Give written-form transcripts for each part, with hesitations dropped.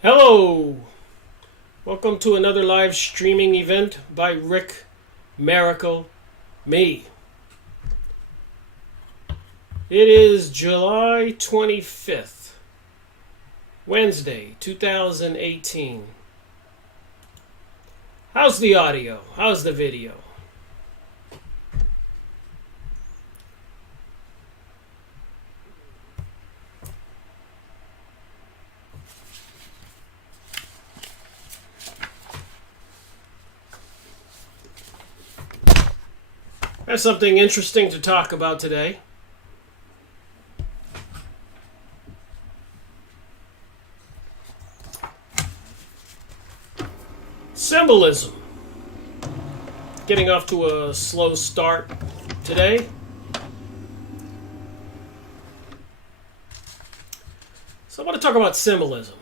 Hello! Welcome to another live streaming event by rickmiracle, me. It is July 25th, Wednesday, 2018. How's the audio? How's the video? I have something interesting to talk about today. Symbolism. Getting off to a slow start today. So I want to talk about symbolism.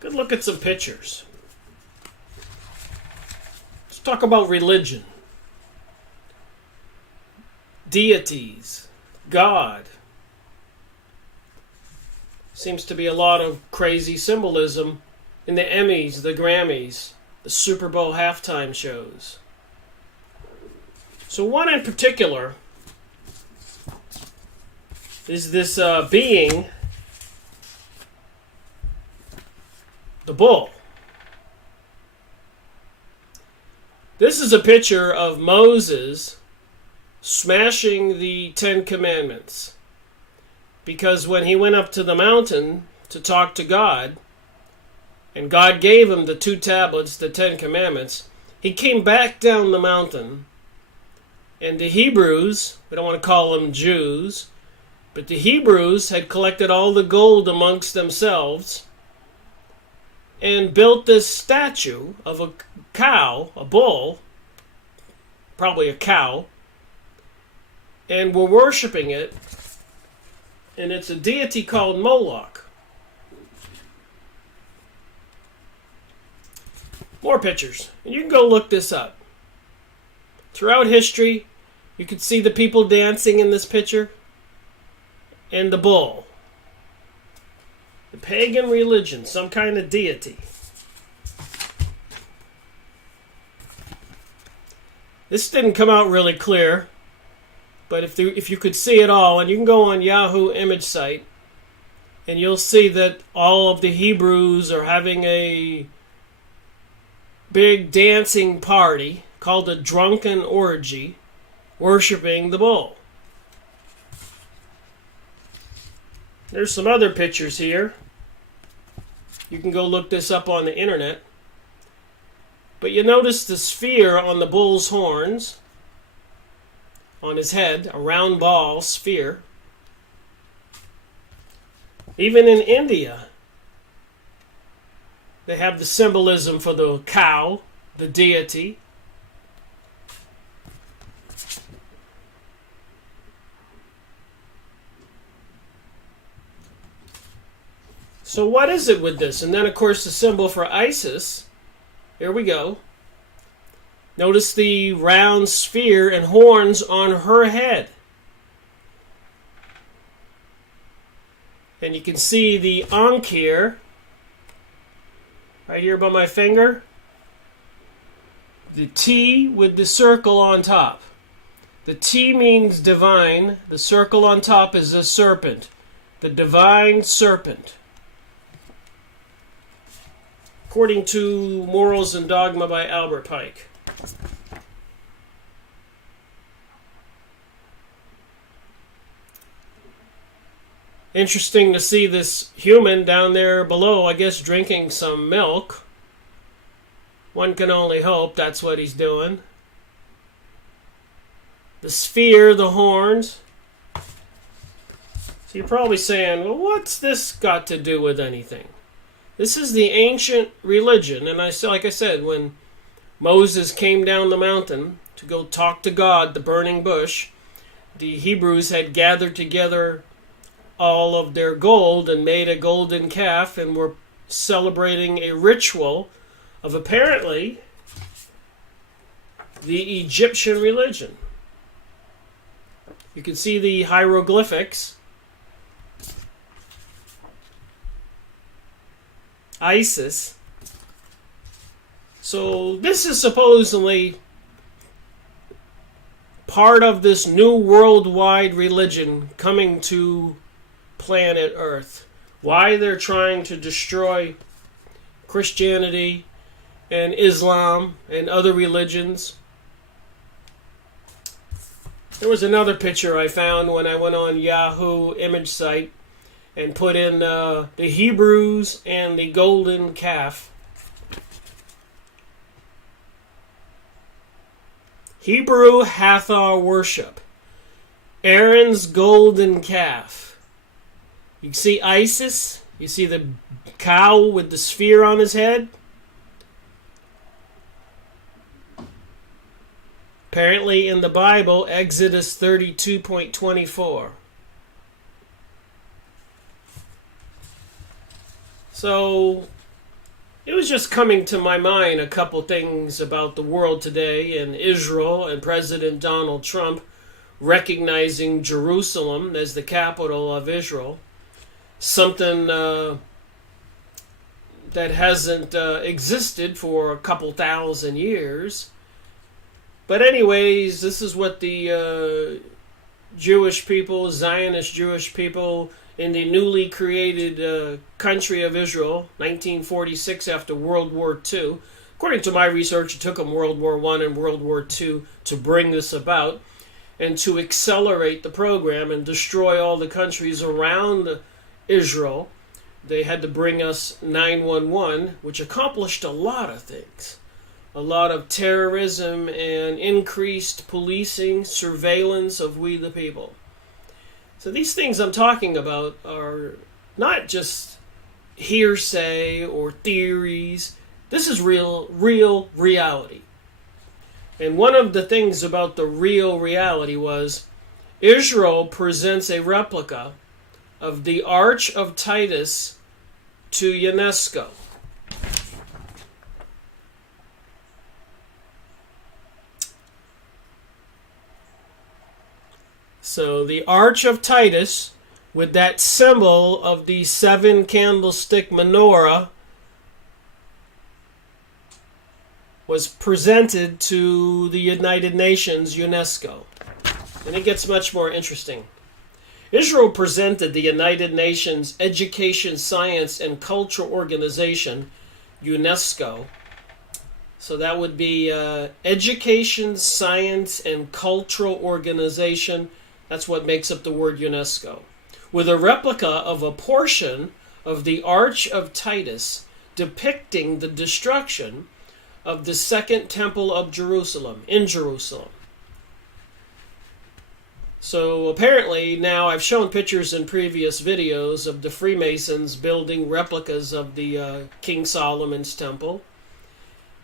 Good look at some pictures. Let's talk about religion, deities, God. Seems to be a lot of crazy symbolism in the Emmys, the Grammys, the Super Bowl halftime shows. So one in particular is this being, the bull. This is a picture of Moses smashing the Ten Commandments. Because when he went up to the mountain to talk to God, and God gave him the 2 tablets, the 10 Commandments, he came back down the mountain, and the Hebrews, we don't want to call them Jews, but the Hebrews had collected all the gold amongst themselves, and built this statue of a cow, a bull, probably a cow, and were worshiping it. And it's a deity called Moloch. More pictures. And you can go look this up. Throughout history, you could see the people dancing in this picture. And the bull. The pagan religion, some kind of deity. This didn't come out really clear. But if you could see it all, and you can go on Yahoo image site, and you'll see that all of the Hebrews are having a big dancing party called a drunken orgy, worshiping the bull. There's some other pictures here. You can go look this up on the internet. But you notice the sphere on the bull's horns. On his head, a round ball sphere. Even in India, they have the symbolism for the cow, the deity. So what is it with this? And then, of course, the symbol for Isis. Here we go. Notice the round sphere and horns on her head. And you can see the Ankh here, right here by my finger. The T with the circle on top. The T means divine. The circle on top is a serpent. The divine serpent. According to Morals and Dogma by Albert Pike. Interesting to see this human down there below, I guess, drinking some milk. One can only hope that's what he's doing. The sphere, the horns. So you're probably saying, well, what's this got to do with anything? This is the ancient religion, and like I said, when Moses came down the mountain to go talk to God, the burning bush, the Hebrews had gathered together all of their gold and made a golden calf and were celebrating a ritual of apparently the Egyptian religion. You can see the hieroglyphics. Isis. So this is supposedly part of this new worldwide religion coming to planet Earth. Why they're trying to destroy Christianity and Islam and other religions. There was another picture I found when I went on Yahoo image site and put in the Hebrews and the golden calf. Hebrew Hathor worship. Aaron's golden calf. You see Isis? You see the cow with the sphere on his head? Apparently in the Bible, Exodus 32.24. So it was just coming to my mind a couple things about the world today and Israel and President Donald Trump recognizing Jerusalem as the capital of Israel. Something that hasn't existed for a couple thousand years. But anyways, this is what the Jewish people, Zionist Jewish people in the newly created country of Israel, 1946 after World War II. According to my research, it took them World War I and World War II to bring this about and to accelerate the program and destroy all the countries around Israel. They had to bring us 911, which accomplished a lot of things. A lot of terrorism and increased policing, surveillance of we the people. So these things I'm talking about are not just hearsay or theories. This is real reality. And one of the things about the real reality was Israel presents a replica of the Arch of Titus to UNESCO. So the Arch of Titus, with that symbol of the 7-candlestick menorah, was presented to the United Nations, UNESCO. And it gets much more interesting. Israel presented the United Nations Education, Science, and Culture Organization, UNESCO. So that would be Education, Science, and Cultural Organization. That's what makes up the word UNESCO. With a replica of a portion of the Arch of Titus depicting the destruction of the Second Temple of Jerusalem, in Jerusalem. So apparently now I've shown pictures in previous videos of the Freemasons building replicas of the King Solomon's temple.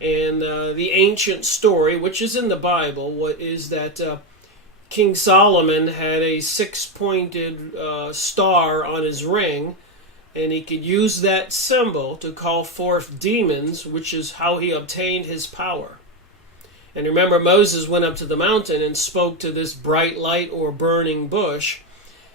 And the ancient story, which is in the Bible, what is that King Solomon had a 6-pointed star on his ring, and he could use that symbol to call forth demons, which is how he obtained his power. And remember, Moses went up to the mountain and spoke to this bright light or burning bush.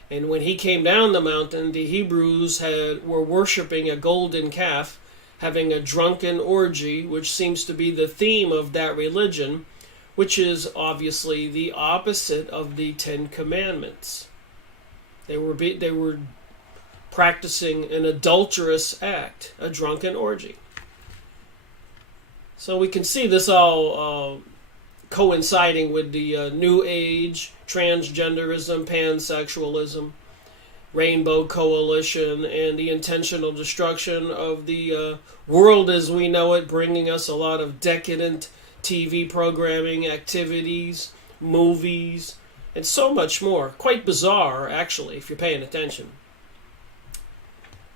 And when he came down the mountain, the Hebrews were worshiping a golden calf, having a drunken orgy, which seems to be the theme of that religion, which is obviously the opposite of the Ten Commandments. They were practicing an adulterous act, a drunken orgy. So we can see this all coinciding with the New Age, transgenderism, pansexualism, Rainbow Coalition, and the intentional destruction of the world as we know it, bringing us a lot of decadent TV programming, activities, movies, and so much more. Quite bizarre, actually, if you're paying attention.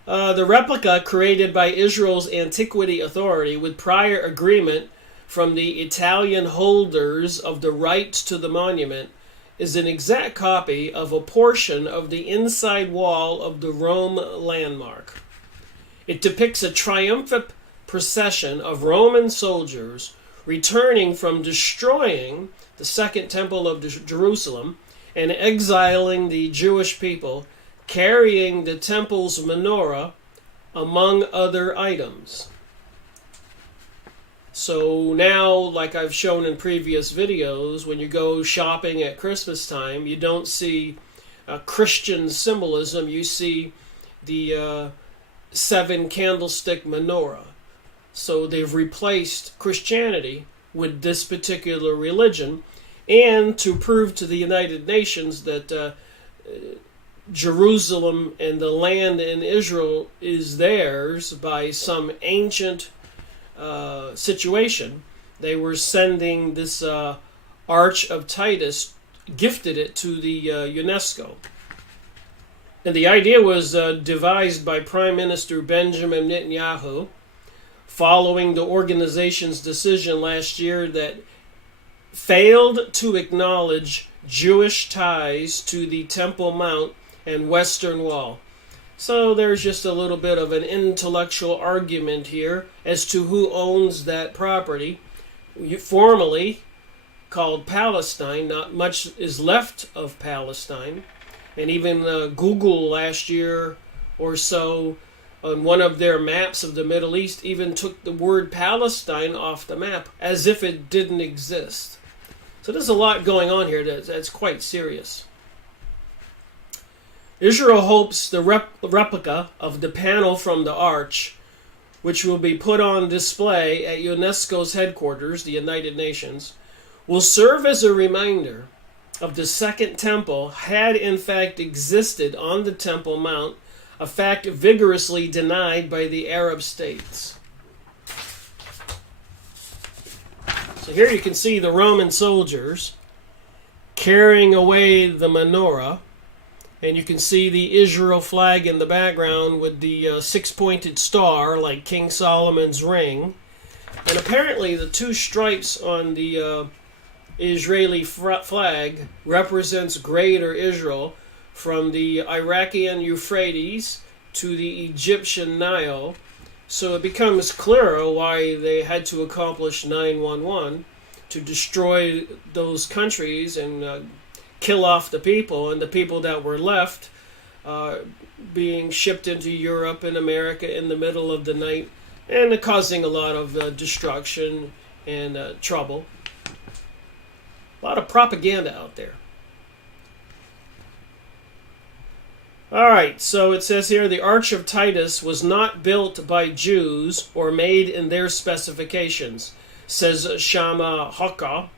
The replica created by Israel's Antiquity Authority with prior agreement from the Italian holders of the rights to the monument is an exact copy of a portion of the inside wall of the Rome landmark. It depicts a triumphant procession of Roman soldiers returning from destroying the Second Temple of Jerusalem and exiling the Jewish people, carrying the temple's menorah among other items. So now, like I've shown in previous videos, when you go shopping at Christmas time, you don't see Christian symbolism, you see the 7 candlestick menorah. So they've replaced Christianity with this particular religion, and to prove to the United Nations that Jerusalem and the land in Israel is theirs by some ancient situation, they were sending this Arch of Titus, gifted it to the UNESCO. And the idea was devised by Prime Minister Benjamin Netanyahu, following the organization's decision last year that failed to acknowledge Jewish ties to the Temple Mount and Western Wall. So there's just a little bit of an intellectual argument here as to who owns that property. Formerly called Palestine, not much is left of Palestine. And even Google last year or so, on one of their maps of the Middle East, even took the word Palestine off the map as if it didn't exist. So there's a lot going on here that's quite serious. Israel hopes the replica of the panel from the arch, which will be put on display at UNESCO's headquarters, the United Nations, will serve as a reminder of the Second Temple had in fact existed on the Temple Mount, a fact vigorously denied by the Arab states. So here you can see the Roman soldiers carrying away the menorah, and you can see the Israel flag in the background with the six-pointed star like King Solomon's ring. And apparently the 2 stripes on the Israeli flag represents Greater Israel, from the Iraqian Euphrates to the Egyptian Nile. So it becomes clearer why they had to accomplish 9/11, to destroy those countries and kill off the people, and the people that were left being shipped into Europe and America in the middle of the night, and causing a lot of destruction and trouble. A lot of propaganda out there. All right, so it says here, the Arch of Titus was not built by Jews or made in their specifications, says Shama Haka.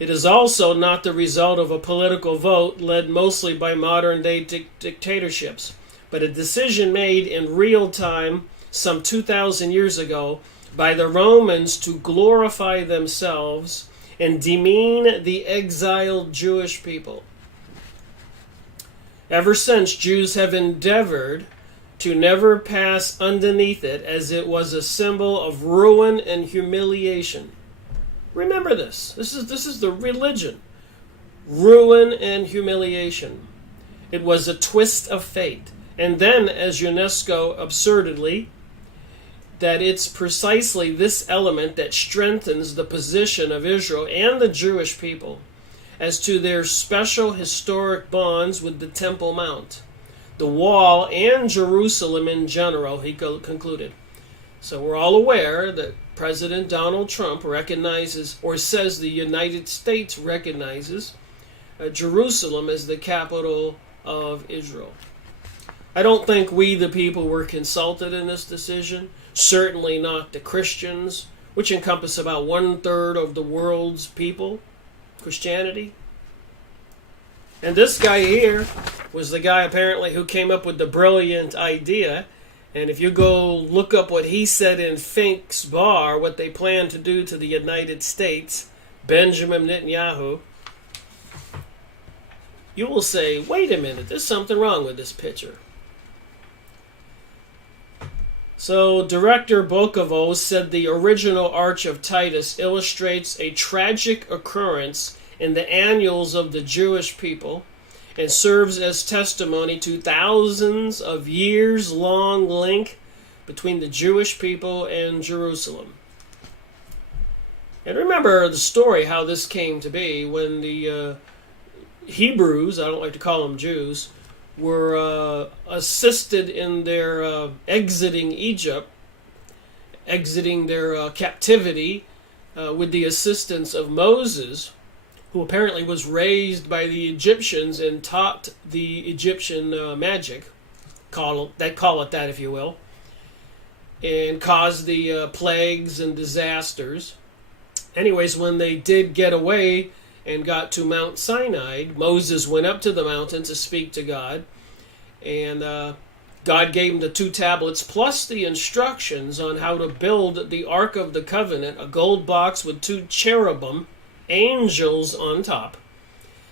It is also not the result of a political vote led mostly by modern-day dictatorships, but a decision made in real time some 2,000 years ago by the Romans to glorify themselves and demean the exiled Jewish people. Ever since, Jews have endeavored to never pass underneath it, as it was a symbol of ruin and humiliation. Remember this. This is the religion. Ruin and humiliation. It was a twist of fate. And then, as UNESCO absurdly, that it's precisely this element that strengthens the position of Israel and the Jewish people as to their special historic bonds with the Temple Mount, the wall, and Jerusalem in general, he concluded. So we're all aware that President Donald Trump recognizes, or says the United States recognizes, Jerusalem as the capital of Israel. I don't think we, the people, were consulted in this decision. Certainly not the Christians, which encompass about 1/3 of the world's people. Christianity. And this guy here was the guy apparently who came up with the brilliant idea. And if you go look up what he said in Fink's Bar, what they plan to do to the United States, Benjamin Netanyahu, you will say, wait a minute, there's something wrong with this picture. So director Bokovo said the original Arch of Titus illustrates a tragic occurrence in the annals of the Jewish people and serves as testimony to thousands of years-long link between the Jewish people and Jerusalem. And remember the story, how this came to be, when the Hebrews, I don't like to call them Jews, were assisted in their exiting Egypt, exiting their captivity with the assistance of Moses, who apparently was raised by the Egyptians and taught the Egyptian magic, call it that if you will, and caused the plagues and disasters. Anyways, when they did get away and got to Mount Sinai, Moses went up to the mountain to speak to God, and God gave him the 2 tablets plus the instructions on how to build the Ark of the Covenant, a gold box with 2 cherubim, angels on top,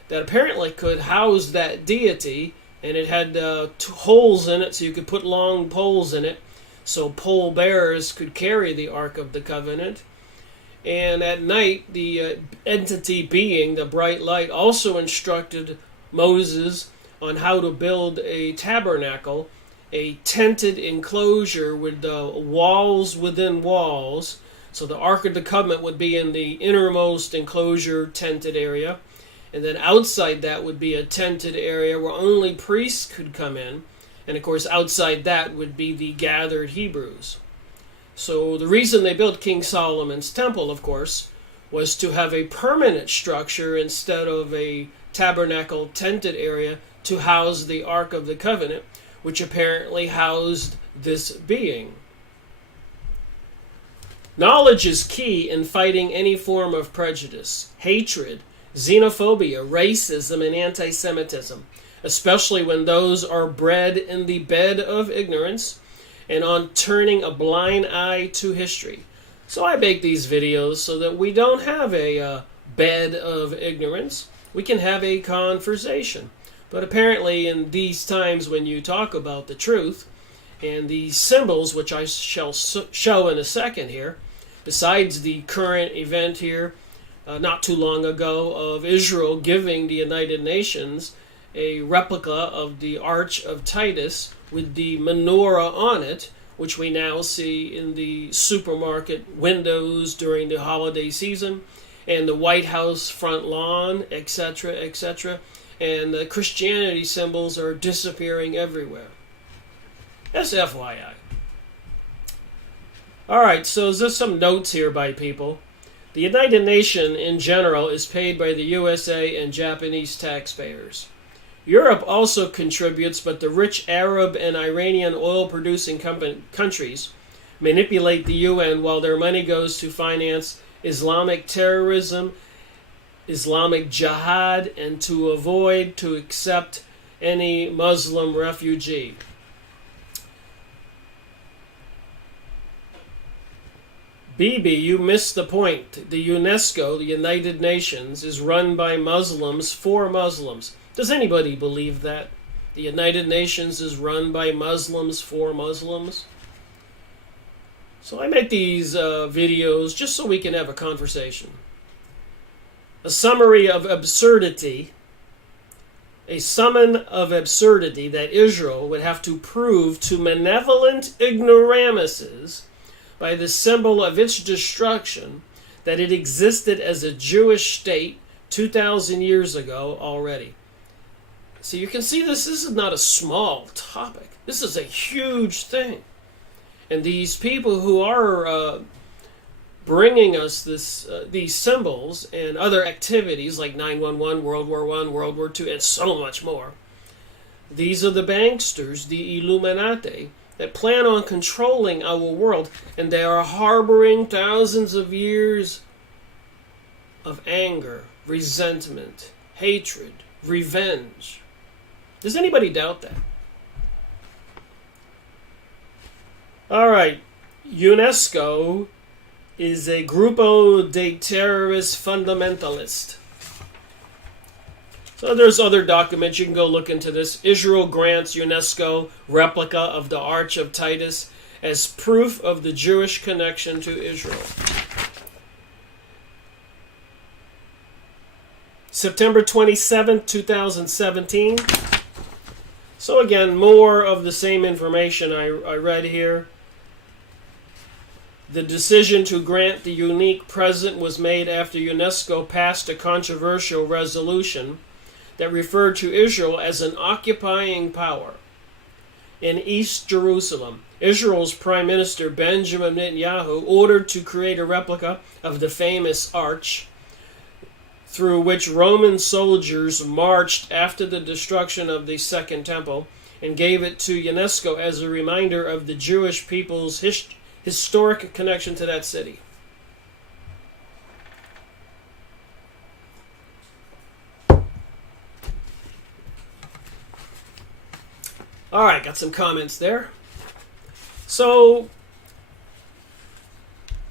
that apparently could house that deity, and it had 2 holes in it so you could put long poles in it so pole bearers could carry the Ark of the Covenant. And at night, the entity being, the bright light, also instructed Moses on how to build a tabernacle, a tented enclosure with walls within walls. So the Ark of the Covenant would be in the innermost enclosure tented area. And then outside that would be a tented area where only priests could come in. And of course, outside that would be the gathered Hebrews. So the reason they built King Solomon's temple, of course, was to have a permanent structure instead of a tabernacle tented area to house the Ark of the Covenant, which apparently housed this being. Knowledge is key in fighting any form of prejudice, hatred, xenophobia, racism, and anti-Semitism, especially when those are bred in the bed of ignorance and on turning a blind eye to history. So I make these videos so that we don't have a bed of ignorance. We can have a conversation. But apparently in these times when you talk about the truth and the symbols, which I shall show in a second here, besides the current event here, not too long ago, of Israel giving the United Nations a replica of the Arch of Titus with the menorah on it, which we now see in the supermarket windows during the holiday season, and the White House front lawn, etc., etc., and the Christianity symbols are disappearing everywhere. That's FYI. Alright, so there's some notes here by people. The United Nations in general is paid by the USA and Japanese taxpayers. Europe also contributes, but the rich Arab and Iranian oil-producing countries manipulate the UN while their money goes to finance Islamic terrorism, Islamic jihad, and to accept any Muslim refugee. Bibi, you missed the point. The UNESCO, the United Nations, is run by Muslims for Muslims. Does anybody believe that? The United Nations is run by Muslims for Muslims? So I make these videos just so we can have a conversation. A summary of absurdity. A summon of absurdity that Israel would have to prove to malevolent ignoramuses by the symbol of its destruction that it existed as a Jewish state 2,000 years ago already. So you can see this is not a small topic. This is a huge thing. And these people who are bringing us these symbols and other activities like 9/11, World War I, World War II, and so much more, these are the banksters, the Illuminati, that plan on controlling our world, and they are harboring thousands of years of anger, resentment, hatred, revenge. Does anybody doubt that? All right, UNESCO is a Grupo de Terrorist Fundamentalist. So there's other documents. You can go look into this. Israel grants UNESCO replica of the Arch of Titus as proof of the Jewish connection to Israel. September 27, 2017. So again, more of the same information I read here. The decision to grant the unique present was made after UNESCO passed a controversial resolution that referred to Israel as an occupying power. In East Jerusalem, Israel's Prime Minister Benjamin Netanyahu ordered to create a replica of the famous arch through which Roman soldiers marched after the destruction of the Second Temple, and gave it to UNESCO as a reminder of the Jewish people's historic connection to that city. All right, got some comments there. So,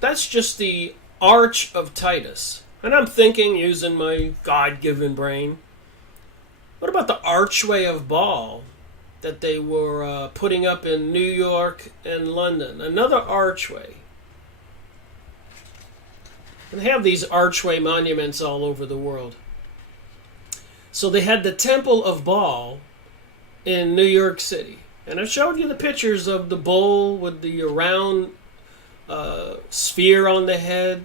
that's just the Arch of Titus. And I'm thinking, using my God-given brain, what about the Archway of Baal that they were putting up in New York and London? Another archway. And they have these archway monuments all over the world. So they had the Temple of Baal in New York City. And I showed you the pictures of the bull with the round sphere on the head,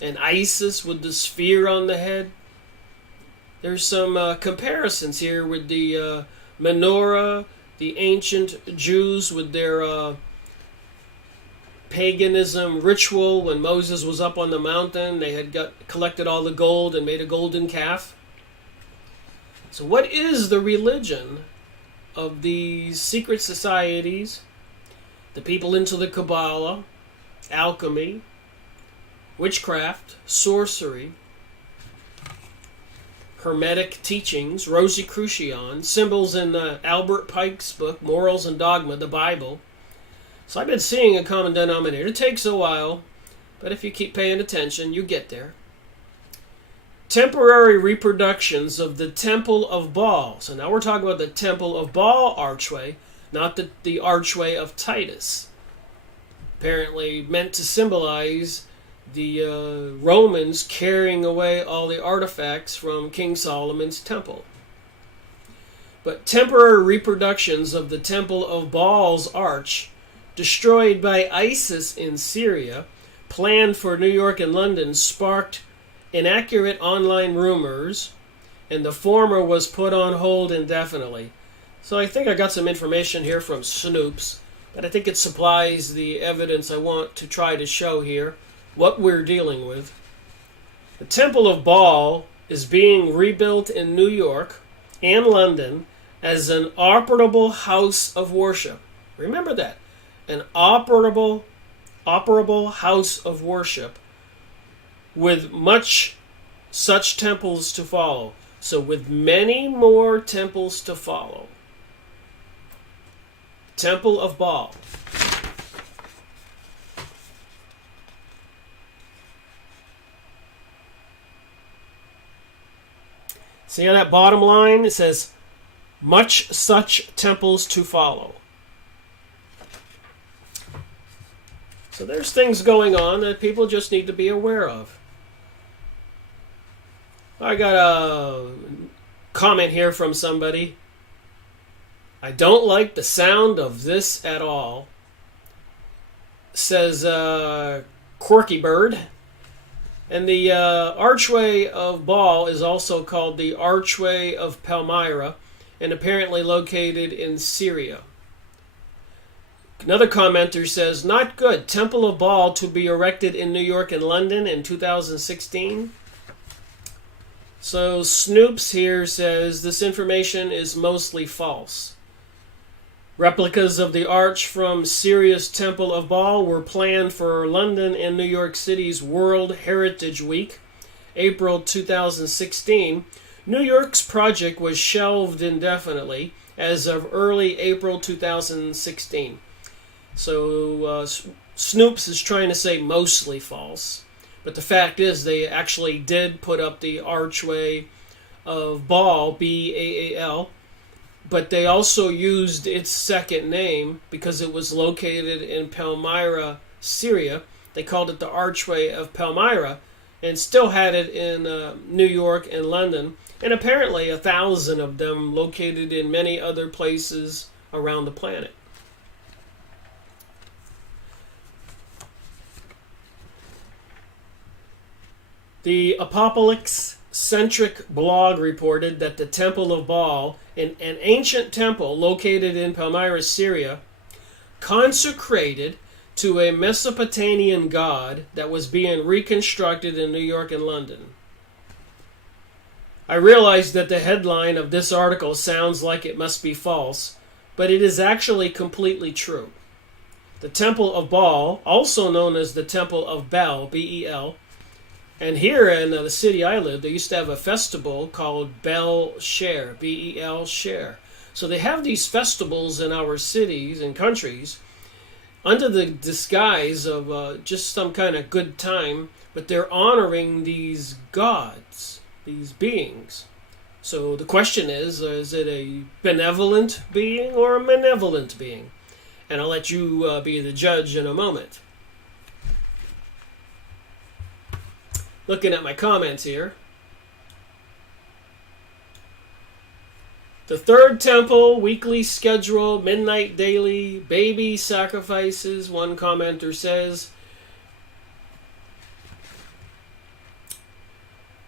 and Isis with the sphere on the head. There's some comparisons here with the menorah, the ancient Jews with their paganism ritual. When Moses was up on the mountain, they had collected all the gold and made a golden calf. So what is the religion of these secret societies, the people into the Kabbalah, alchemy, witchcraft, sorcery, Hermetic teachings, Rosicrucian, symbols in Albert Pike's book, Morals and Dogma, the Bible? So I've been seeing a common denominator. It takes a while, but if you keep paying attention, you get there. Temporary reproductions of the Temple of Baal. So now we're talking about the Temple of Baal archway, not the archway of Titus. Apparently meant to symbolize the Romans carrying away all the artifacts from King Solomon's temple. But temporary reproductions of the Temple of Baal's arch, destroyed by ISIS in Syria, planned for New York and London, sparked inaccurate online rumors, and the former was put on hold indefinitely. So I think I got some information here from Snoops, but I think it supplies the evidence I want to try to show here, what we're dealing with. The Temple of Baal is being rebuilt in New York and London as an operable house of worship. Remember that. An operable house of worship, with much such temples to follow. So with many more temples to follow. Temple of Baal. See on that bottom line? It says, much such temples to follow. So there's things going on that people just need to be aware of. I got a comment here from somebody. I don't like the sound of this at all. Says Quirky Bird. And the Archway of Baal is also called the Archway of Palmyra, and apparently located in Syria. Another commenter says, not good. Temple of Baal to be erected in New York and London in 2016. So Snoops here says this information is mostly false. Replicas of the arch from Syria's Temple of Baal were planned for London and New York City's World Heritage Week, April 2016. New York's project was shelved indefinitely as of early April 2016. So Snoops is trying to say mostly false. But the fact is they actually did put up the Archway of Baal, B-A-A-L, but they also used its second name because it was located in Palmyra, Syria. They called it the Archway of Palmyra and still had it in New York and London, and apparently 1,000 of them located in many other places around the planet. The Apocalypse centric blog reported that the Temple of Baal, an ancient temple located in Palmyra, Syria, consecrated to a Mesopotamian god that was being reconstructed in New York and London. I realize that the headline of this article sounds like it must be false, but it is actually completely true. The Temple of Baal, also known as the Temple of Baal, B-E-L, and here in the city I live, they used to have a festival called Bel Sher, B-E-L Sher. So they have these festivals in our cities and countries under the disguise of just some kind of good time, but they're honoring these gods, these beings. So the question is it a benevolent being or a malevolent being? And I'll let you be the judge in a moment. Looking at my comments here. The third temple, weekly schedule, midnight daily, baby sacrifices, one commenter says.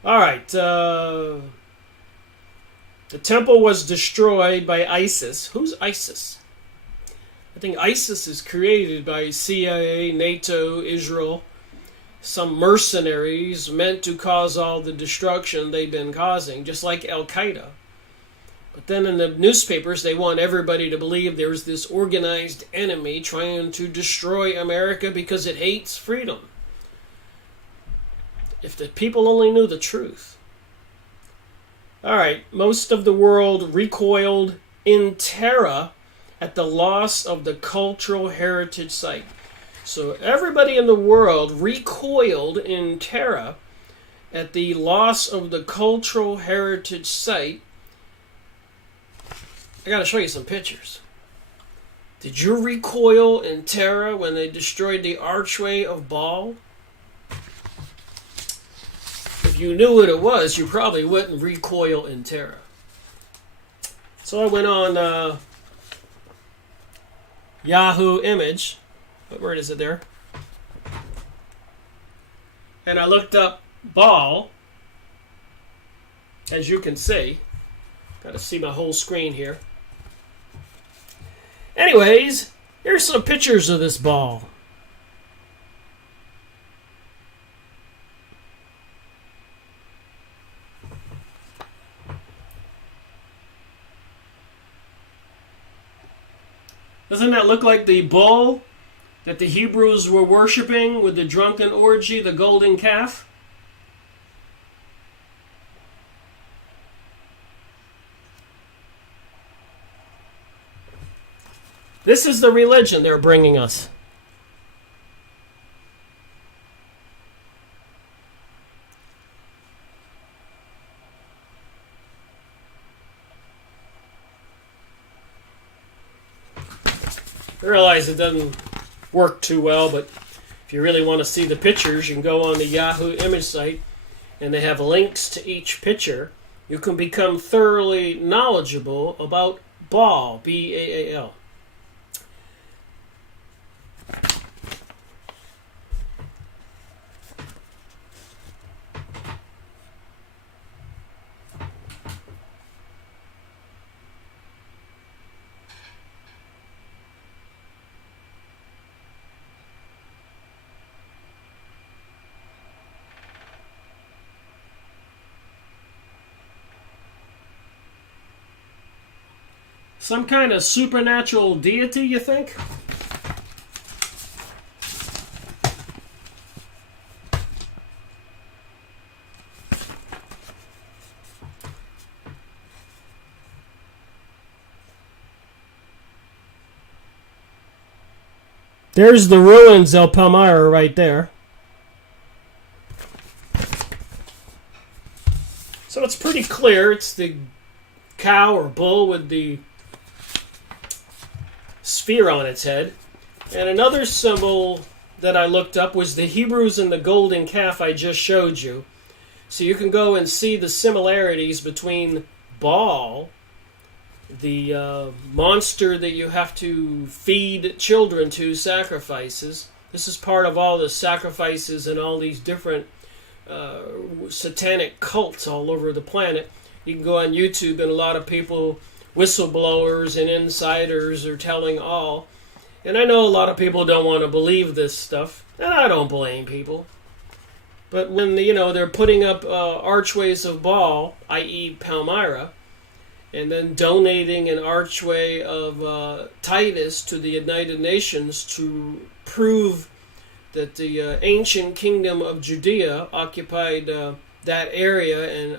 All right. The temple was destroyed by ISIS. Who's ISIS? I think ISIS is created by CIA, NATO, Israel, some mercenaries meant to cause all the destruction they've been causing, just like Al-Qaeda. But then in the newspapers, they want everybody to believe there's this organized enemy trying to destroy America because it hates freedom. If the people only knew the truth. All right, most of the world recoiled in terror at the loss of the cultural heritage site. So everybody in the world recoiled in terror at the loss of the cultural heritage site. I got to show you some pictures. Did you recoil in terror when they destroyed the archway of Baal? If you knew what it was, you probably wouldn't recoil in terror. So I went on Yahoo Image. What word is it there? And I looked up Baal. As you can see. Got to see my whole screen here. Anyways, here's some pictures of this Baal. Doesn't that look like the bull that the Hebrews were worshiping with the drunken orgy, the golden calf? This is the religion they're bringing us. I realize it doesn't work too well, but if you really want to see the pictures, you can go on the Yahoo Image site, and they have links to each picture. You can become thoroughly knowledgeable about Baal, B-A-A-L. Some kind of supernatural deity, you think? There's the ruins of Palmyra right there. So it's pretty clear. It's the cow or bull with the sphere on its head. And another symbol that I looked up was the Hebrews and the golden calf I just showed you. So you can go and see the similarities between Baal, the monster that you have to feed children to, sacrifices. This is part of all the sacrifices and all these different satanic cults all over the planet. You can go on YouTube, and a lot of people, whistleblowers and insiders, are telling all. And I know a lot of people don't want to believe this stuff, and I don't blame people. But when they're putting up archways of Baal, i.e. Palmyra, and then donating an archway of Titus to the United Nations to prove that the ancient kingdom of Judea occupied that area and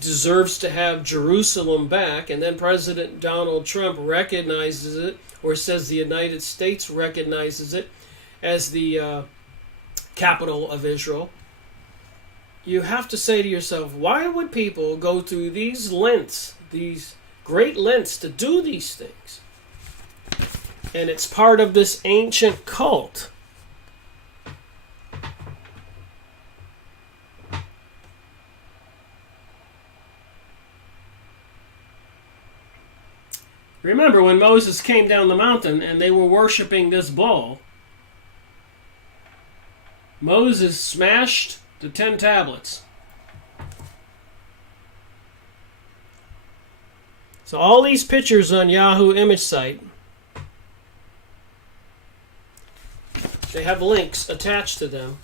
deserves to have Jerusalem back, and then President Donald Trump recognizes it, or says the United States recognizes it as the capital of Israel, you have to say to yourself, why would people go through these lengths, these great lengths to do these things? And it's part of this ancient cult. Remember when Moses came down the mountain and they were worshiping this bull, Moses smashed the 10 tablets. So all these pictures on Yahoo image site, they have links attached to them,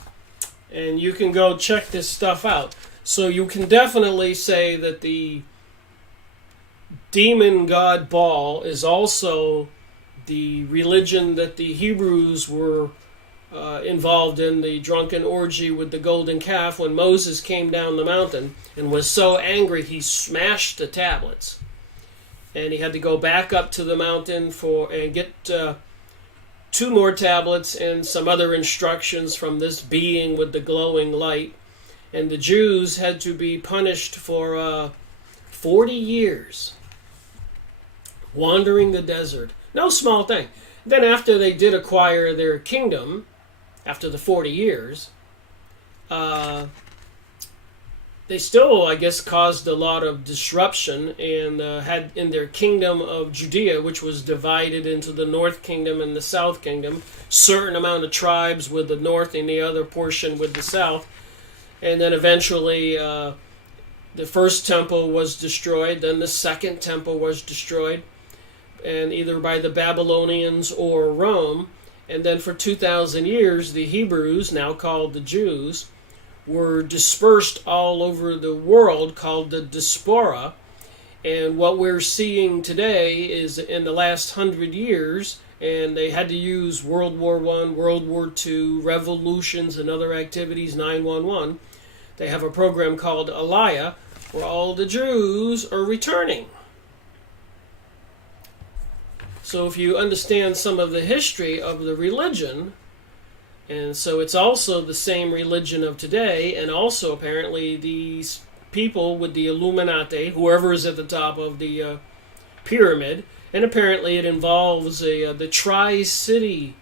and you can go check this stuff out. So you can definitely say that the demon god Baal is also the religion that the Hebrews were involved in, the drunken orgy with the golden calf, when Moses came down the mountain and was so angry he smashed the tablets. And he had to go back up to the mountain and get 2 more tablets and some other instructions from this being with the glowing light. And the Jews had to be punished for 40 years wandering the desert. No small thing. Then after they did acquire their kingdom, after the 40 years, they still, I guess, caused a lot of disruption and had in their kingdom of Judea, which was divided into the north kingdom and the south kingdom, certain amount of tribes with the north and the other portion with the south. And then eventually the first temple was destroyed, then the second temple was destroyed, and either by the Babylonians or Rome. And then for 2,000 years, the Hebrews, now called the Jews, were dispersed all over the world, called the diaspora. And what we're seeing today is in the last 100 years, and they had to use World War I, World War II, revolutions and other activities, 9/11. They have a program called Aliyah, where all the Jews are returning. So if you understand some of the history of the religion, and so it's also the same religion of today, and also apparently these people with the Illuminati, whoever is at the top of the pyramid, and apparently it involves the Tri-City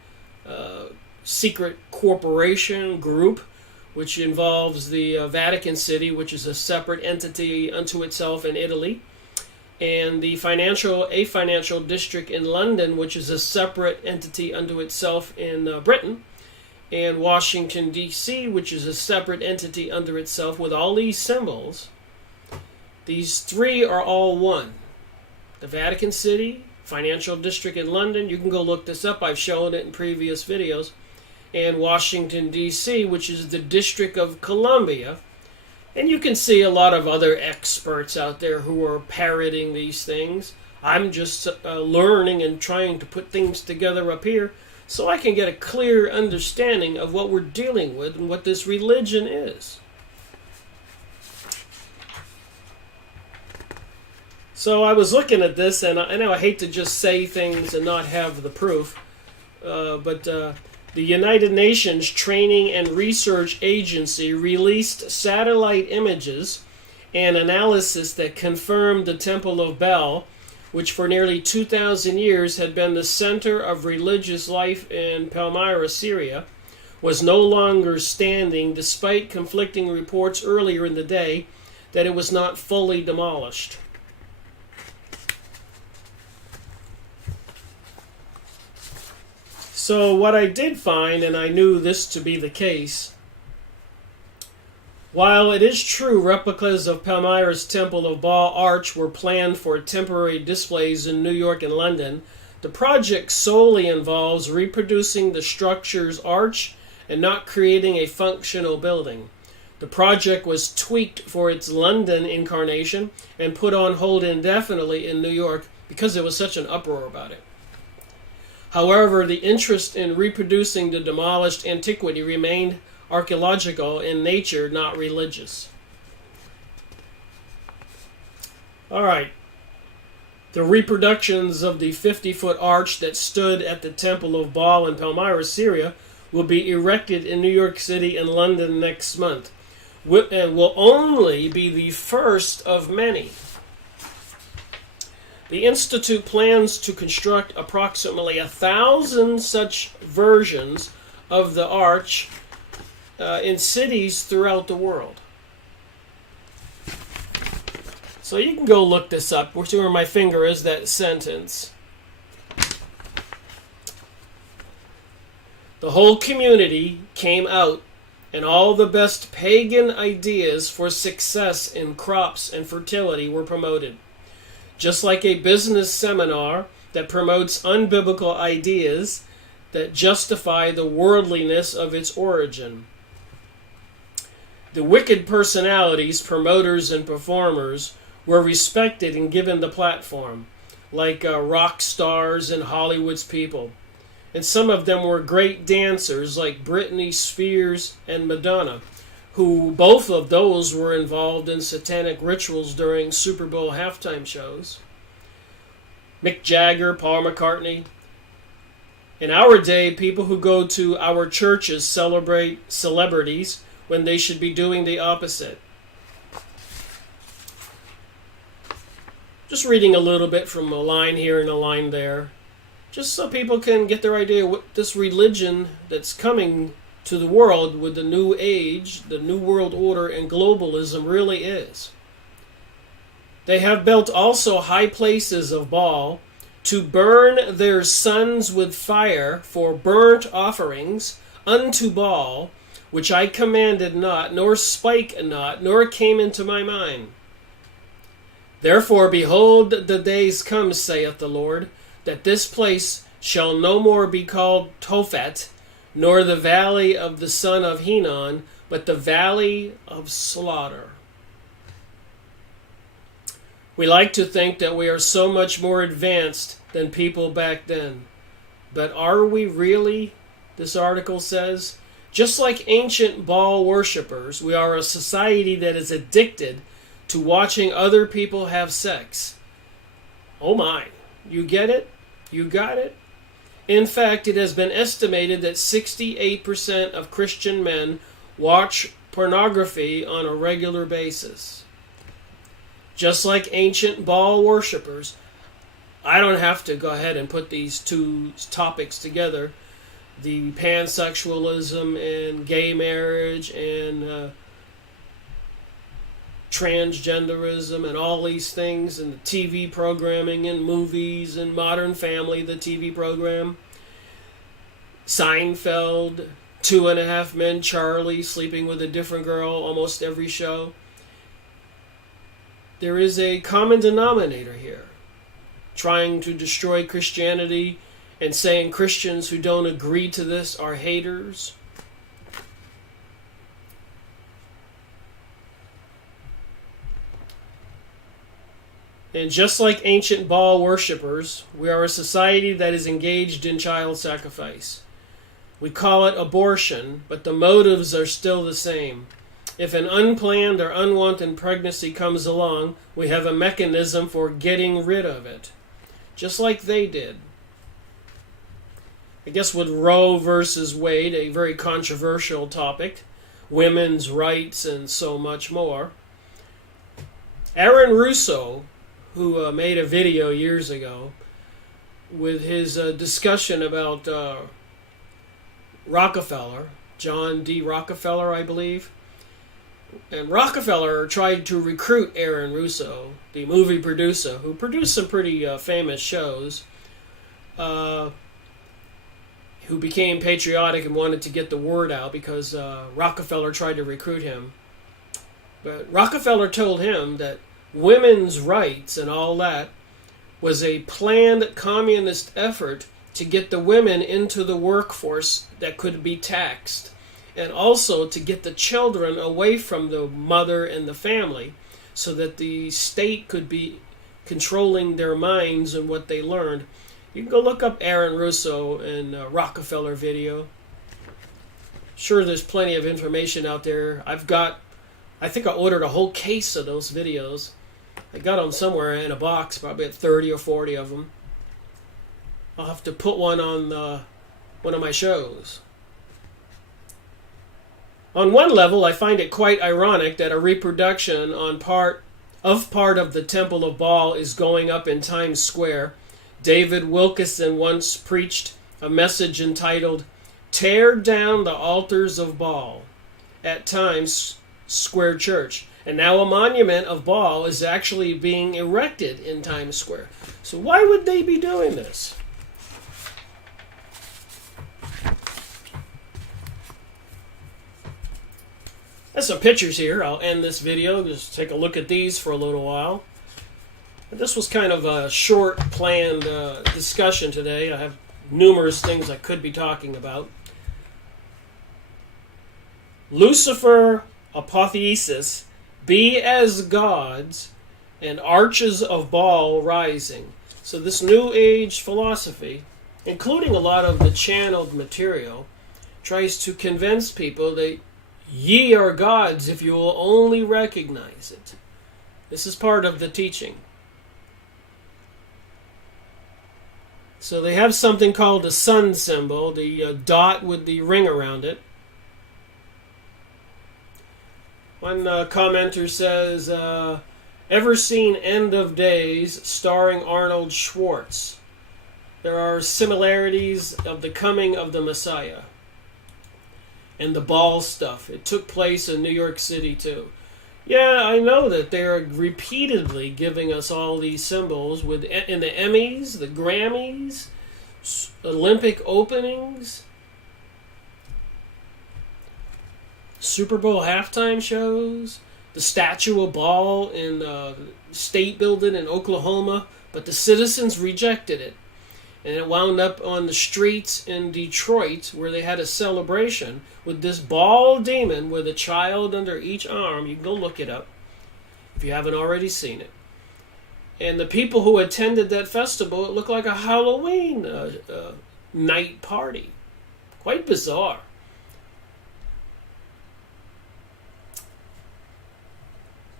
secret corporation group, which involves the Vatican City, which is a separate entity unto itself in Italy, and a financial district in London, which is a separate entity unto itself in Britain, and Washington, D.C., which is a separate entity unto itself with all these symbols. These 3 are all one. The Vatican City, financial district in London, you can go look this up, I've shown it in previous videos, and Washington, D.C., which is the District of Columbia. And you can see a lot of other experts out there who are parroting these things. I'm just learning and trying to put things together up here so I can get a clear understanding of what we're dealing with and what this religion is. So I was looking at this, and I know I hate to just say things and not have the proof, but the United Nations Training and Research Agency released satellite images and analysis that confirmed the Temple of Baal, which for nearly 2,000 years had been the center of religious life in Palmyra, Syria, was no longer standing despite conflicting reports earlier in the day that it was not fully demolished. So what I did find, and I knew this to be the case, While it is true replicas of Palmyra's Temple of Baal Arch were planned for temporary displays in New York and London, the project solely involves reproducing the structure's arch and not creating a functional building. The project was tweaked for its London incarnation and put on hold indefinitely in New York because there was such an uproar about it. However, the interest in reproducing the demolished antiquity remained archaeological in nature, not religious. All right. The reproductions of the 50-foot arch that stood at the Temple of Baal in Palmyra, Syria, will be erected in New York City and London next month, and will only be the first of many. The Institute plans to construct approximately 1,000 such versions of the arch in cities throughout the world. So you can go look this up. Where my finger is, that sentence. The whole community came out, and all the best pagan ideas for success in crops and fertility were promoted. Just like a business seminar that promotes unbiblical ideas that justify the worldliness of its origin. The wicked personalities, promoters, and performers were respected and given the platform, like rock stars and Hollywood's people. And some of them were great dancers like Britney Spears and Madonna, who both of those were involved in satanic rituals during Super Bowl halftime shows. Mick Jagger, Paul McCartney. In our day, people who go to our churches celebrate celebrities when they should be doing the opposite. Just reading a little bit from a line here and a line there, just so people can get their idea what this religion that's coming to the world with the new age, the new world order, and globalism really is. They have built also high places of Baal to burn their sons with fire for burnt offerings unto Baal, which I commanded not, nor spake not, nor came into my mind. Therefore, behold, the days come, saith the Lord, that this place shall no more be called Tophet, nor the valley of the son of Hinnon, but the valley of slaughter. We like to think that we are so much more advanced than people back then. But are we really, this article says? Just like ancient Baal worshippers, we are a society that is addicted to watching other people have sex. Oh my, you get it? You got it? In fact, it has been estimated that 68% of Christian men watch pornography on a regular basis. Just like ancient Baal worshippers, I don't have to go ahead and put these two topics together. The pansexualism and gay marriage and transgenderism and all these things, and the TV programming and movies and Modern Family, the TV program, Seinfeld, 2.5 Men, Charlie sleeping with a different girl almost every show. There is a common denominator here, trying to destroy Christianity and saying Christians who don't agree to this are haters. And just like ancient Baal worshippers, we are a society that is engaged in child sacrifice. We call it abortion, but the motives are still the same. If an unplanned or unwanted pregnancy comes along, we have a mechanism for getting rid of it, just like they did. I guess with Roe versus Wade, a very controversial topic, women's rights and so much more. Aaron Russo, who made a video years ago with his discussion about Rockefeller, John D. Rockefeller, I believe. And Rockefeller tried to recruit Aaron Russo, the movie producer, who produced some pretty famous shows, who became patriotic and wanted to get the word out because Rockefeller tried to recruit him. But Rockefeller told him that women's rights and all that was a planned communist effort to get the women into the workforce that could be taxed, and also to get the children away from the mother and the family so that the state could be controlling their minds and what they learned. You can go look up Aaron Russo and Rockefeller video. Sure, there's plenty of information out there. I think I ordered a whole case of those videos. I got them somewhere in a box, probably at 30 or 40 of them. I'll have to put one on one of my shows. On one level, I find it quite ironic that a reproduction on part of the Temple of Baal is going up in Times Square. David Wilkerson once preached a message entitled, "Tear Down the Altars of Baal," at Times Square Church. And now a monument of Baal is actually being erected in Times Square. So why would they be doing this? There's some pictures here. I'll end this video. Just take a look at these for a little while. This was kind of a short, planned discussion today. I have numerous things I could be talking about. Lucifer apotheosis, be as gods, and arches of Baal rising. So this New Age philosophy, including a lot of the channeled material, tries to convince people that ye are gods if you will only recognize it. This is part of the teaching. So they have something called a sun symbol, the dot with the ring around it. One commenter says, ever seen End of Days starring Arnold Schwartz? There are similarities of the coming of the Messiah. And the Baal stuff. It took place in New York City too. Yeah, I know that they're repeatedly giving us all these symbols in the Emmys, the Grammys, Olympic openings, Super Bowl halftime shows, the statue of Baal in the state building in Oklahoma, but the citizens rejected it. And it wound up on the streets in Detroit where they had a celebration with this Baal demon with a child under each arm. You can go look it up if you haven't already seen it. And the people who attended that festival, it looked like a Halloween night party. Quite bizarre.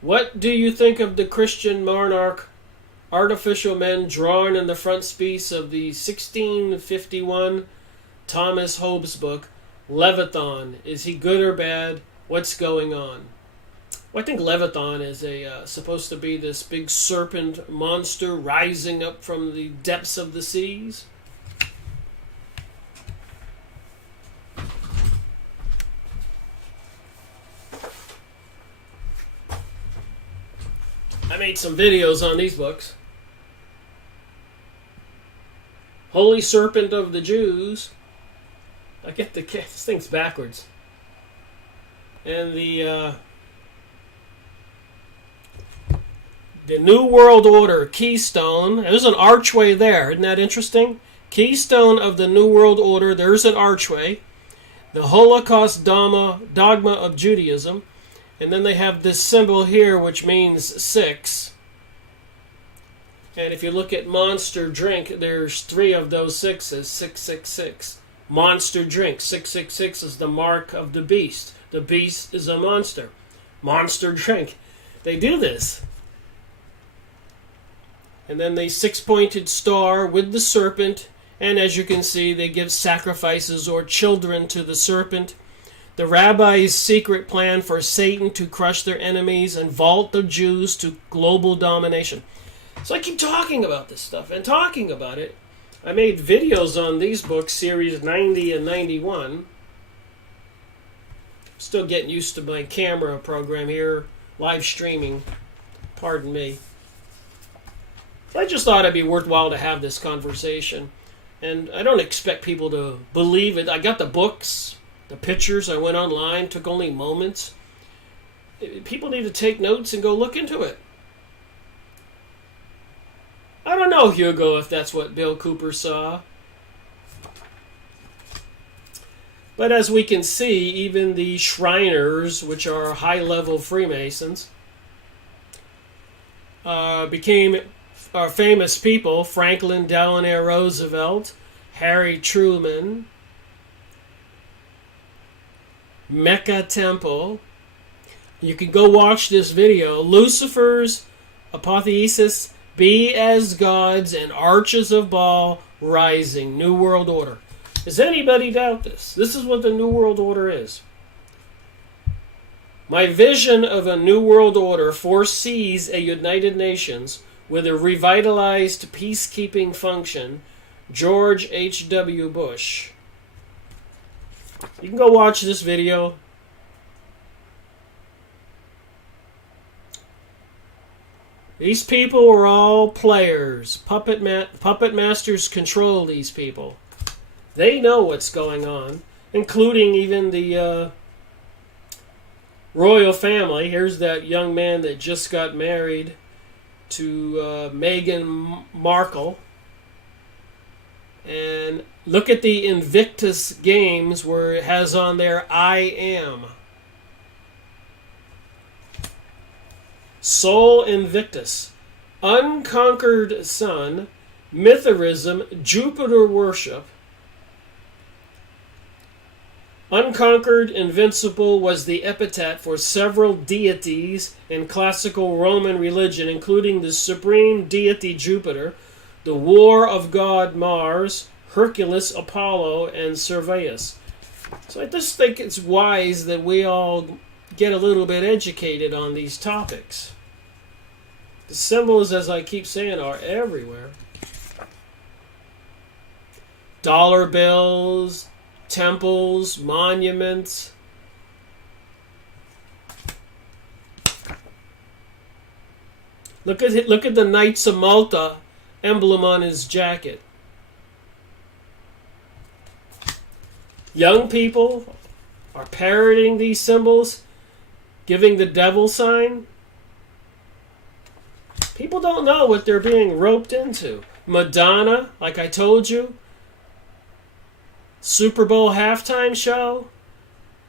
What do you think of the Christian monarch artificial men drawn in the frontispiece of the 1651 Thomas Hobbes book, Leviathan? Is he good or bad? What's going on? Well, I think Leviathan is supposed to be this big serpent monster rising up from the depths of the seas. I made some videos on these books. Holy Serpent of the Jews. I get this thing's backwards. And the New World Order Keystone. There's an archway there. Isn't that interesting? Keystone of the New World Order. There's an archway. The Holocaust dogma of Judaism. And then they have this symbol here, which means 6. And if you look at Monster Drink, there's 3 of those 6s, 666. Monster Drink, 666 is the mark of the beast. The beast is a monster. Monster Drink. They do this. And then the 6-pointed star with the serpent. And as you can see, they give sacrifices or children to the serpent. The rabbi's secret plan for Satan to crush their enemies and vault the Jews to global domination. So I keep talking about this stuff and talking about it. I made videos on these books, series 90 and 91. Still getting used to my camera program here, live streaming. Pardon me. I just thought it'd be worthwhile to have this conversation. And I don't expect people to believe it. I got the books. The pictures, I went online, took only moments. people need to take notes and go look into it. I don't know, Hugo, if that's what Bill Cooper saw. But as we can see, even the Shriners, which are high-level Freemasons, became famous people. Franklin Delano Roosevelt, Harry Truman, Mecca Temple. You can go watch this video. Lucifer's apotheosis, be as gods and arches of Baal rising. New World Order. Does anybody doubt this? This is what the New World Order is. My vision of a New World Order foresees a United Nations with a revitalized peacekeeping function. George H.W. Bush. You can go watch this video. These people are all players. Puppet masters control these people. They know what's going on, including even the royal family. Here's that young man that just got married to Meghan Markle. And look at the Invictus Games where it has on there, I am. Sol Invictus. Unconquered sun. Mithraism. Jupiter worship. Unconquered, invincible was the epithet for several deities in classical Roman religion, including the supreme deity Jupiter, the war of god Mars, Hercules, Apollo, and Cerberus. So I just think it's wise that we all get a little bit educated on these topics. The symbols, as I keep saying, are everywhere. Dollar bills, temples, monuments. Look at the Knights of Malta emblem on his jacket. Young people are parroting these symbols, giving the devil sign. People don't know what they're being roped into. Madonna, like I told you. Super Bowl halftime show.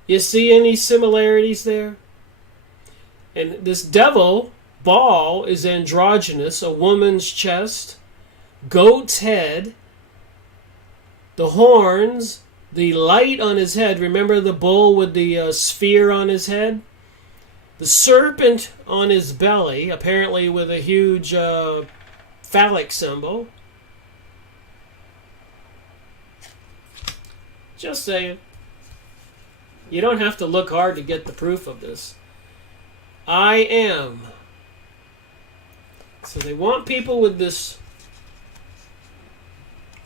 You see any similarities there? And this devil, Baal, is androgynous, a woman's chest, goat's head, the horns, the light on his head. Remember the bull with the sphere on his head? The serpent on his belly, apparently with a huge phallic symbol. Just saying. You don't have to look hard to get the proof of this. I am. So they want people with this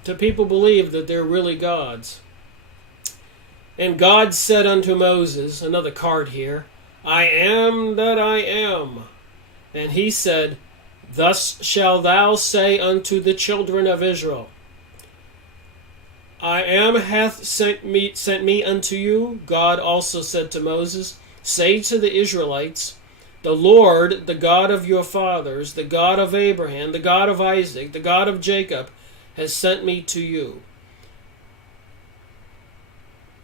to people believe that they're really gods. And God said unto Moses, another card here, I am that I am. And he said, thus shalt thou say unto the children of Israel, I am hath sent me unto you. God also said to Moses, say to the Israelites, the Lord, the God of your fathers, the God of Abraham, the God of Isaac, the God of Jacob, has sent me to you.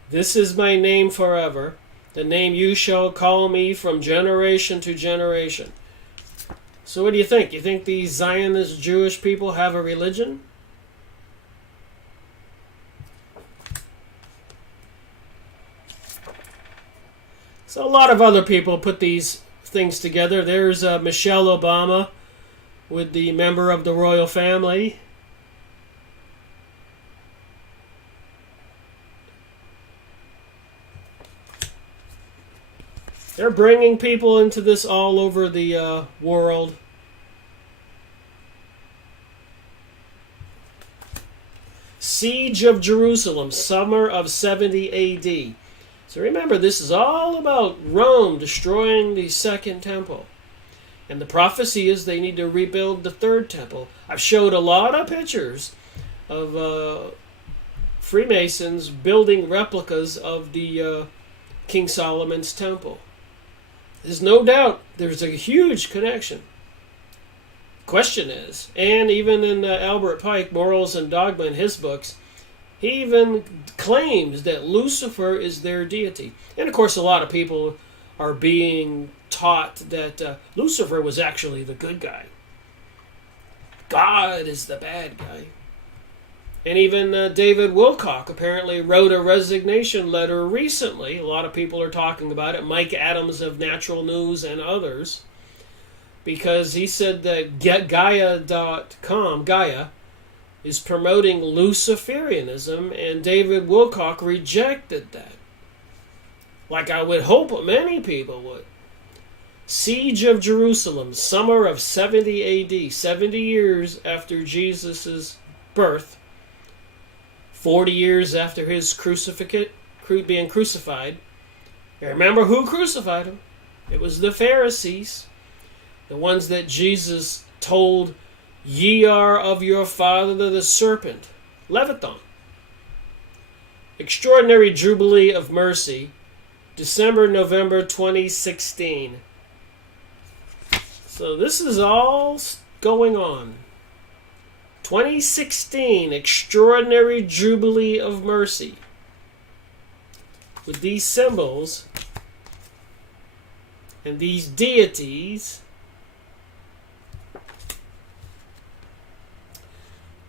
This is my name forever, the name you shall call me from generation to generation. So what do you think? You think these Zionist Jewish people have a religion? So a lot of other people put these things together. There's Michelle Obama with the member of the royal family. They're bringing people into this all over the world. Siege of Jerusalem, summer of 70 A.D. So remember, this is all about Rome destroying the second temple. And the prophecy is they need to rebuild the third temple. I've showed a lot of pictures of Freemasons building replicas of the King Solomon's temple. There's no doubt there's a huge connection. Question is, and even in Albert Pike, Morals and Dogma, in his books, he even claims that Lucifer is their deity. And of course, a lot of people are being taught that Lucifer was actually the good guy. God is the bad guy. And even David Wilcock apparently wrote a resignation letter recently. A lot of people are talking about it. Mike Adams of Natural News and others. Because he said that Gaia.com, Gaia, is promoting Luciferianism, and David Wilcock rejected that. Like I would hope many people would. Siege of Jerusalem, summer of 70 A.D., 70 years after Jesus' birth, 40 years after his being crucified. And remember who crucified him? It was the Pharisees, the ones that Jesus told, "Ye are of your father the serpent." Leviathan. Extraordinary Jubilee of Mercy, December, November 2016. So this is all going on. 2016, Extraordinary Jubilee of Mercy. With these symbols and these deities.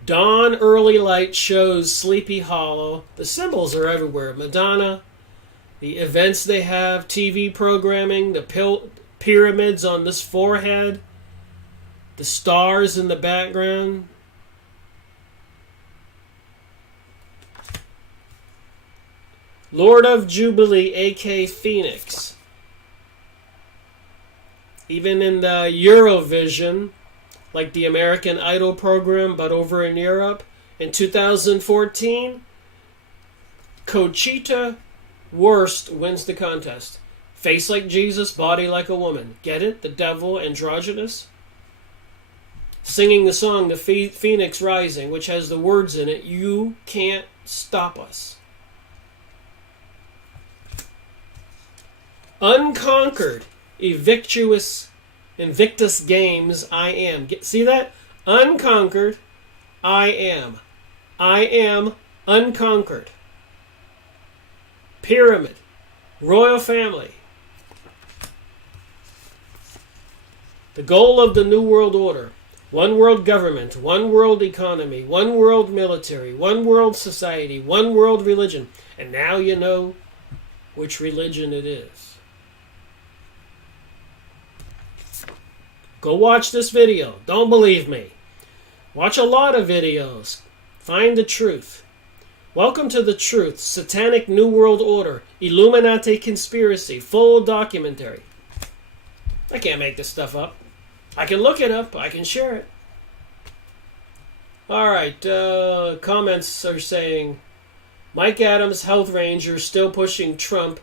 Dawn early light shows Sleepy Hollow. The symbols are everywhere. Madonna, the events they have, TV programming, the pyramids on this forehead, the stars in the background. Lord of Jubilee, a.k.a. Phoenix. Even in the Eurovision, like the American Idol program, but over in Europe, in 2014, Conchita Wurst wins the contest. Face like Jesus, body like a woman. Get it? The devil, androgynous. Singing the song, The Phoenix Rising, which has the words in it, "You can't stop us." Unconquered, Invictus Games, I am. See that? Unconquered, I am. I am unconquered. Pyramid, royal family. The goal of the New World Order. One world government, one world economy, one world military, one world society, one world religion. And now you know which religion it is. Go watch this video. Don't believe me. Watch a lot of videos. Find the truth. Welcome to the truth. Satanic New World Order. Illuminati conspiracy. Full documentary. I can't make this stuff up. I can look it up. I can share it. Alright. Comments are saying, Mike Adams, Health Ranger, still pushing Trump.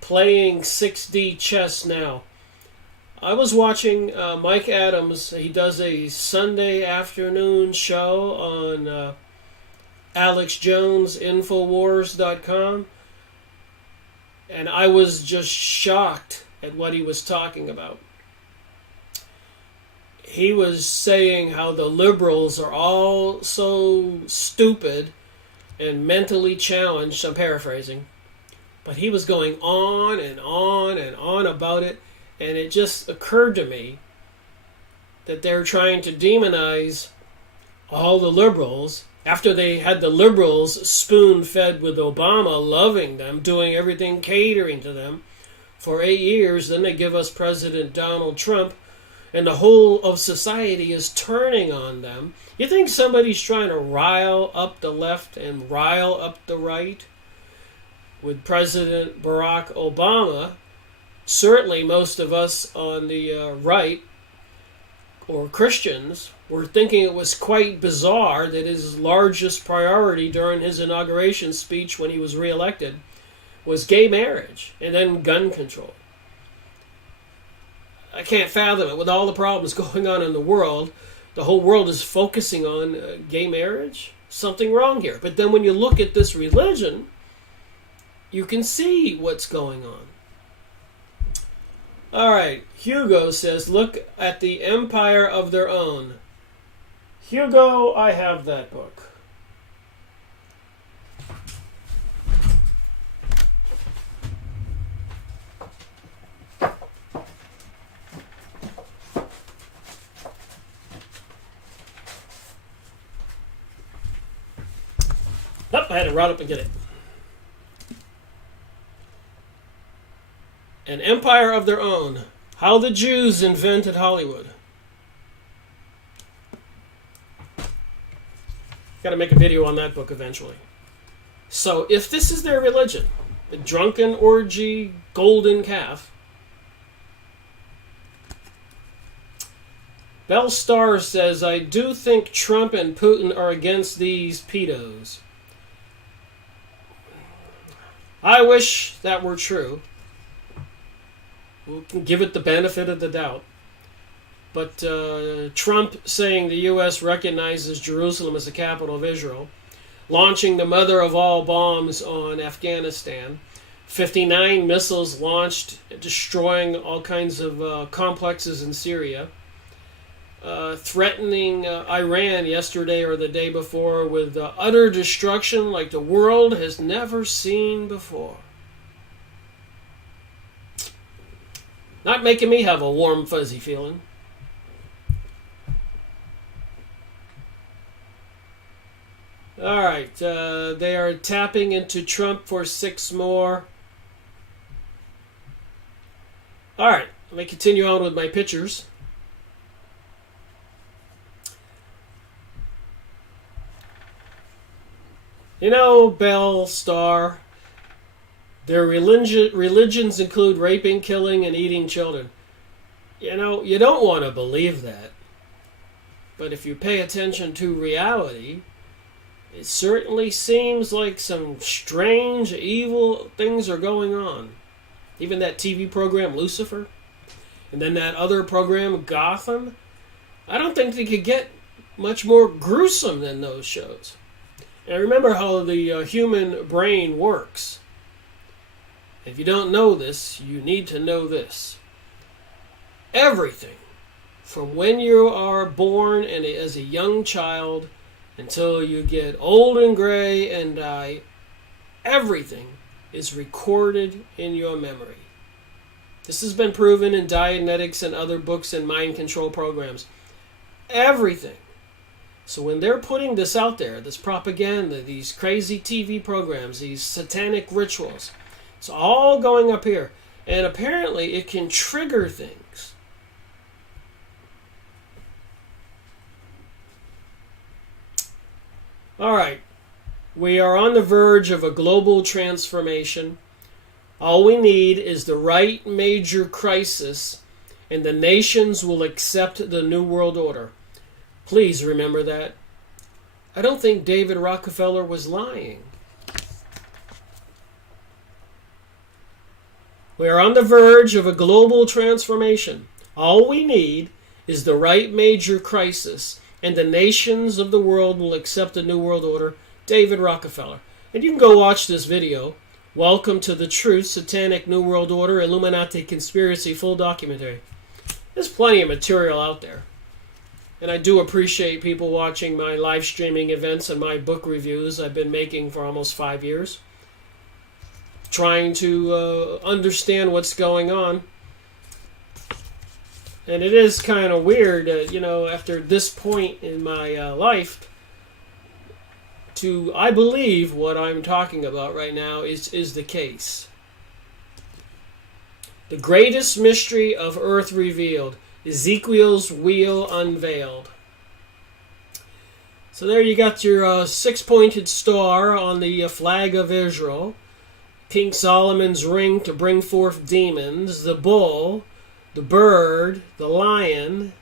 Playing 6D chess now. I was watching Mike Adams. He does a Sunday afternoon show on Alex Jones, Infowars.com. And I was just shocked at what he was talking about. He was saying how the liberals are all so stupid and mentally challenged. I'm paraphrasing. But he was going on and on and on about it. And it just occurred to me that they're trying to demonize all the liberals after they had the liberals spoon-fed with Obama, loving them, doing everything, catering to them for 8 years. Then they give us President Donald Trump, and the whole of society is turning on them. You think somebody's trying to rile up the left and rile up the right? With President Barack Obama, certainly most of us on the right, or Christians, were thinking it was quite bizarre that his largest priority during his inauguration speech when he was reelected was gay marriage and then gun control. I can't fathom it. With all the problems going on in the world, the whole world is focusing on gay marriage. Something wrong here. But then when you look at this religion, you can see what's going on. All right. Hugo says, look at the empire of their own. Hugo, I have that book. Oh, I had to run up and get it. An empire of their own. How the Jews invented Hollywood. Got to make a video on that book eventually. So, if this is their religion, the drunken orgy golden calf, Bell Star says, I do think Trump and Putin are against these pedos. I wish that were true. We can give it the benefit of the doubt. But Trump saying the U.S. recognizes Jerusalem as the capital of Israel, launching the mother of all bombs on Afghanistan, 59 missiles launched, destroying all kinds of complexes in Syria, threatening Iran yesterday or the day before with utter destruction like the world has never seen before. Not making me have a warm, fuzzy feeling. All right, they are tapping into Trump for 6 more. All right, let me continue on with my pictures. You know, Bell Star, their religions include raping, killing, and eating children. You know, you don't want to believe that. But if you pay attention to reality, it certainly seems like some strange, evil things are going on. Even that TV program, Lucifer, and then that other program, Gotham. I don't think they could get much more gruesome than those shows. And remember how the human brain works. If you don't know this, you need to know this. Everything, from when you are born and as a young child until you get old and gray and die, everything is recorded in your memory. This has been proven in Dianetics and other books and mind control programs. Everything. So when they're putting this out there, this propaganda, these crazy TV programs, these satanic rituals, it's all going up here. And apparently it can trigger things. All right. We are on the verge of a global transformation. All we need is the right major crisis, and the nations will accept the New World Order. Please remember that. I don't think David Rockefeller was lying. We are on the verge of a global transformation. All we need is the right major crisis, and the nations of the world will accept the New World Order. David Rockefeller. And you can go watch this video. Welcome to the Truth, Satanic New World Order, Illuminati Conspiracy, full documentary. There's plenty of material out there. And I do appreciate people watching my live streaming events and my book reviews I've been making for almost 5 years. Trying to understand what's going on. And it is kind of weird, after this point in my life, I believe what I'm talking about right now is the case. The greatest mystery of earth revealed. Ezekiel's wheel unveiled. So there you got your 6-pointed star on the flag of Israel. King Solomon's ring to bring forth demons. The bull, the bird, the lion,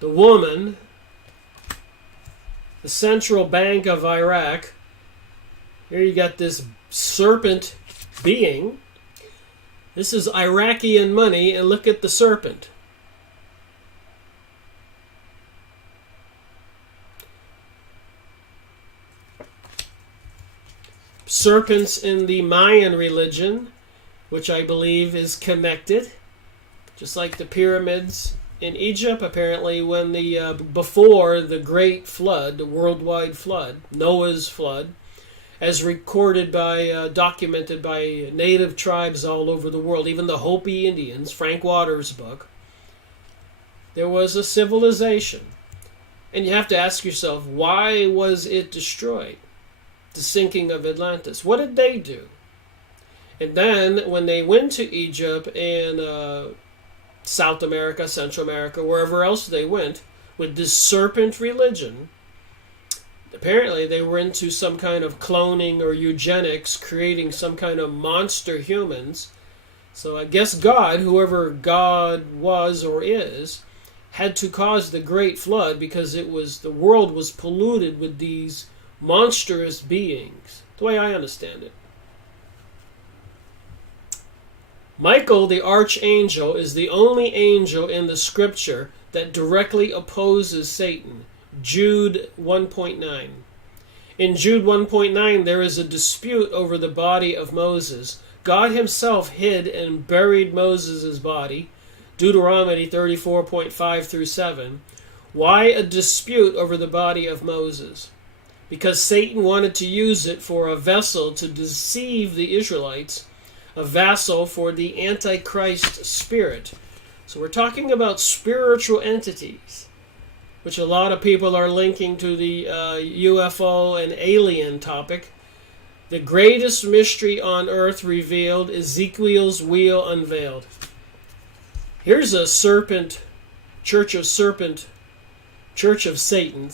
the woman, the central bank of Iraq. Here you got this serpent being. This is Iraqian money, and look at the serpent. Serpents in the Mayan religion, which I believe is connected. Just like the pyramids in Egypt, apparently when before the great flood, the worldwide flood, Noah's flood, as recorded by, documented by native tribes all over the world, even the Hopi Indians, Frank Waters' book, there was a civilization. And you have to ask yourself, why was it destroyed? The sinking of Atlantis. What did they do? And then when they went to Egypt and South America, Central America, wherever else they went, with this serpent religion, apparently they were into some kind of cloning or eugenics, creating some kind of monster humans. So I guess God, whoever God was or is, had to cause the great flood because the world was polluted with these monstrous beings, the way I understand it. Michael, the archangel, is the only angel in the scripture that directly opposes Satan. Jude 1.9. In Jude 1.9, there is a dispute over the body of Moses. God himself hid and buried Moses' body. Deuteronomy 34.5 through 7. Why a dispute over the body of Moses? Because Satan wanted to use it for a vessel to deceive the Israelites, a vassal for the Antichrist spirit. So we're talking about spiritual entities, which a lot of people are linking to the UFO and alien topic. The greatest mystery on earth revealed, Ezekiel's wheel unveiled. Here's a Church of Satan,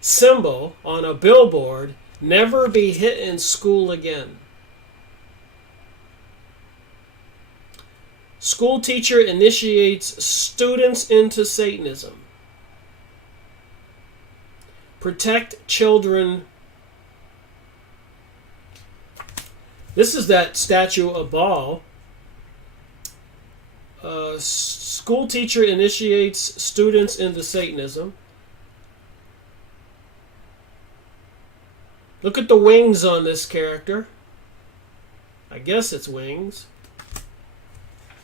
symbol on a billboard, never be hit in school again. School teacher initiates students into Satanism. Protect children. This is that statue of Baal. School teacher initiates students into Satanism. Look at the wings on this character. I guess it's wings.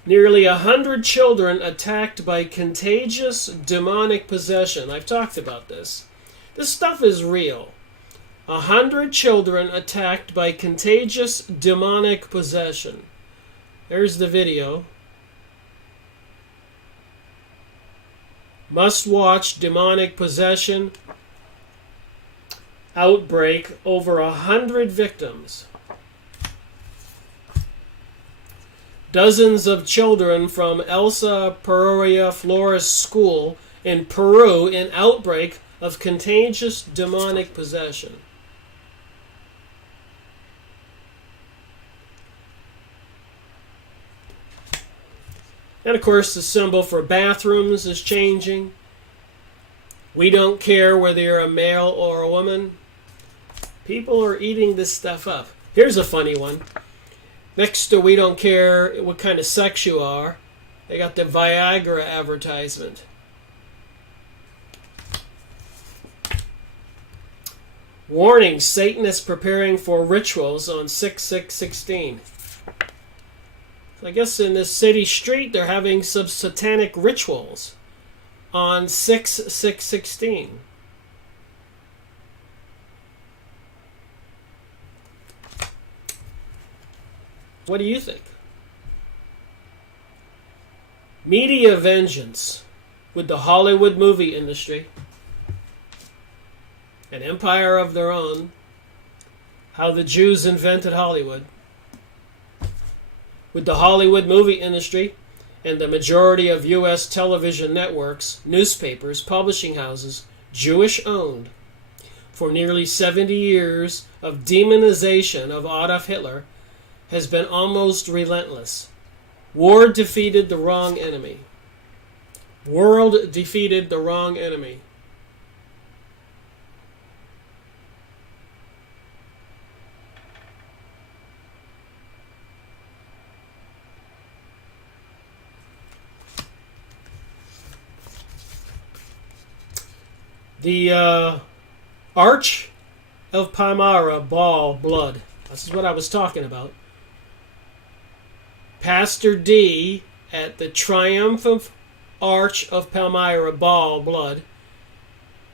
Nearly 100 children attacked by contagious demonic possession. I've talked about this. This stuff is real. 100 children attacked by contagious demonic possession. There's the video. Must watch demonic possession outbreak, over 100 victims. Dozens of children from Elsa Pereira Flores School in Peru in outbreak of contagious demonic possession. And of course the symbol for bathrooms is changing. We don't care whether you're a male or a woman. People are eating this stuff up. Here's a funny one. Next to we don't care what kind of sex you are, they got the Viagra advertisement. Warning, Satan is preparing for rituals on 6/6/16. I guess in this city street they're having some satanic rituals on 6/6/16. What do you think? Media vengeance with the Hollywood movie industry. An empire of their own. How the Jews invented Hollywood. With the Hollywood movie industry and the majority of U.S. television networks, newspapers, publishing houses, Jewish-owned, for nearly 70 years of demonization of Adolf Hitler has been almost relentless. War defeated the wrong enemy. World defeated the wrong enemy. The Arch of Palmyra, Baal, blood. This is what I was talking about. Pastor D at the triumphant arch of Palmyra, Baal, blood,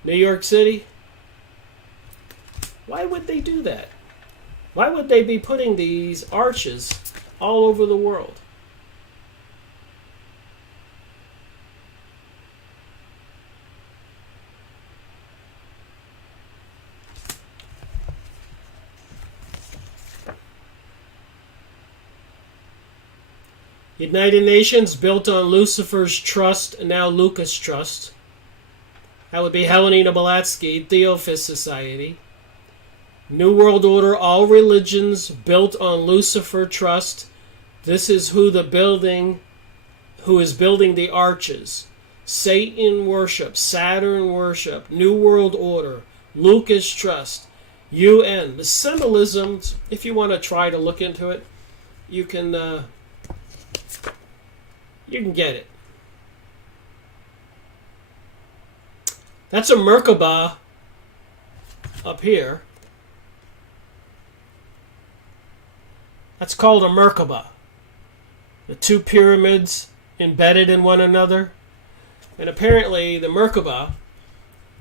New York City. Why would they do that? Why would they be putting these arches all over the world? United Nations built on Lucifer's trust, now Lucas trust. That would be Helena Blavatsky, Theophist Society. New World Order, all religions built on Lucifer trust. This is who is building the arches. Satan worship, Saturn worship, New World Order, Lucas trust, UN. The symbolisms, if you want to try to look into it, you can get it. That's a Merkabah up here. That's called a Merkabah. The two pyramids embedded in one another. And apparently the Merkabah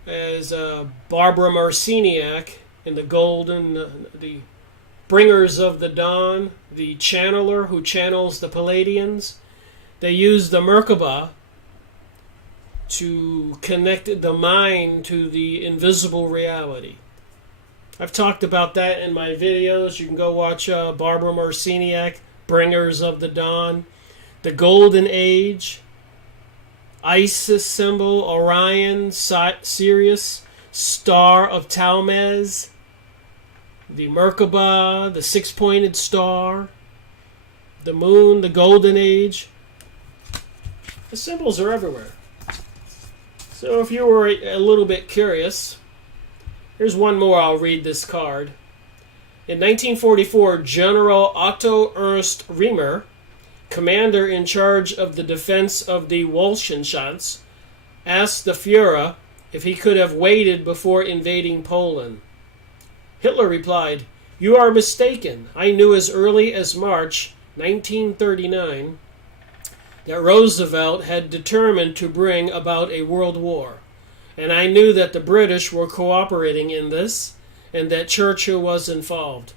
is Barbara Marciniak in the the Bringers of the Dawn, the channeler who channels the Palladians. They use the Merkabah to connect the mind to the invisible reality. I've talked about that in my videos. You can go watch Barbara Marciniak, Bringers of the Dawn, the Golden Age, Isis symbol, Orion, Sirius, Star of Talmaz, the Merkabah, the six-pointed star, the moon, the Golden Age. The symbols are everywhere. So if you were a little bit curious, here's one more. I'll read this card. In 1944, General Otto Ernst Riemer, commander in charge of the defense of the Wallenschatz, asked the Führer if he could have waited before invading Poland. Hitler replied, "You are mistaken. I knew as early as March 1939 that Roosevelt had determined to bring about a world war. And I knew that the British were cooperating in this and that Churchill was involved."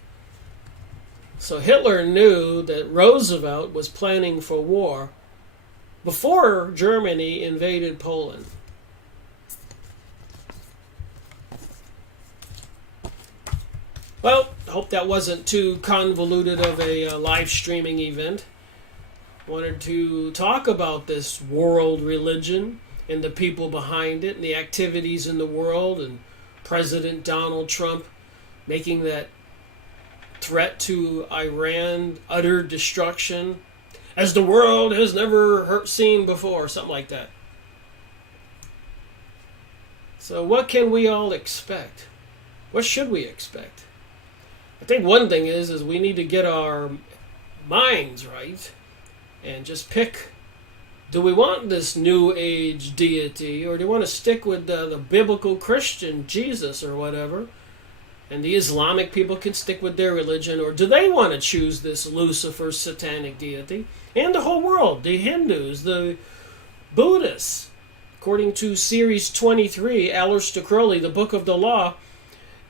So Hitler knew that Roosevelt was planning for war before Germany invaded Poland. Well, I hope that wasn't too convoluted of a live streaming event. Wanted to talk about this world religion and the people behind it and the activities in the world, and President Donald Trump making that threat to Iran, utter destruction, as the world has never seen before, something like that. So what can we all expect? What should we expect? I think one thing is we need to get our minds right and just pick, do we want this new age deity, or do we want to stick with the biblical Christian Jesus or whatever, and the Islamic people can stick with their religion, or do they want to choose this Lucifer satanic deity? And the whole world, the Hindus, the Buddhists. According to Series 23, Aleister Crowley, the Book of the Law,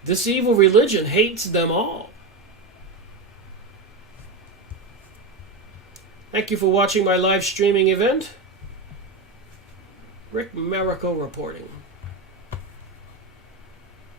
this evil religion hates them all. Thank you for watching my live streaming event. Rick Miracle reporting.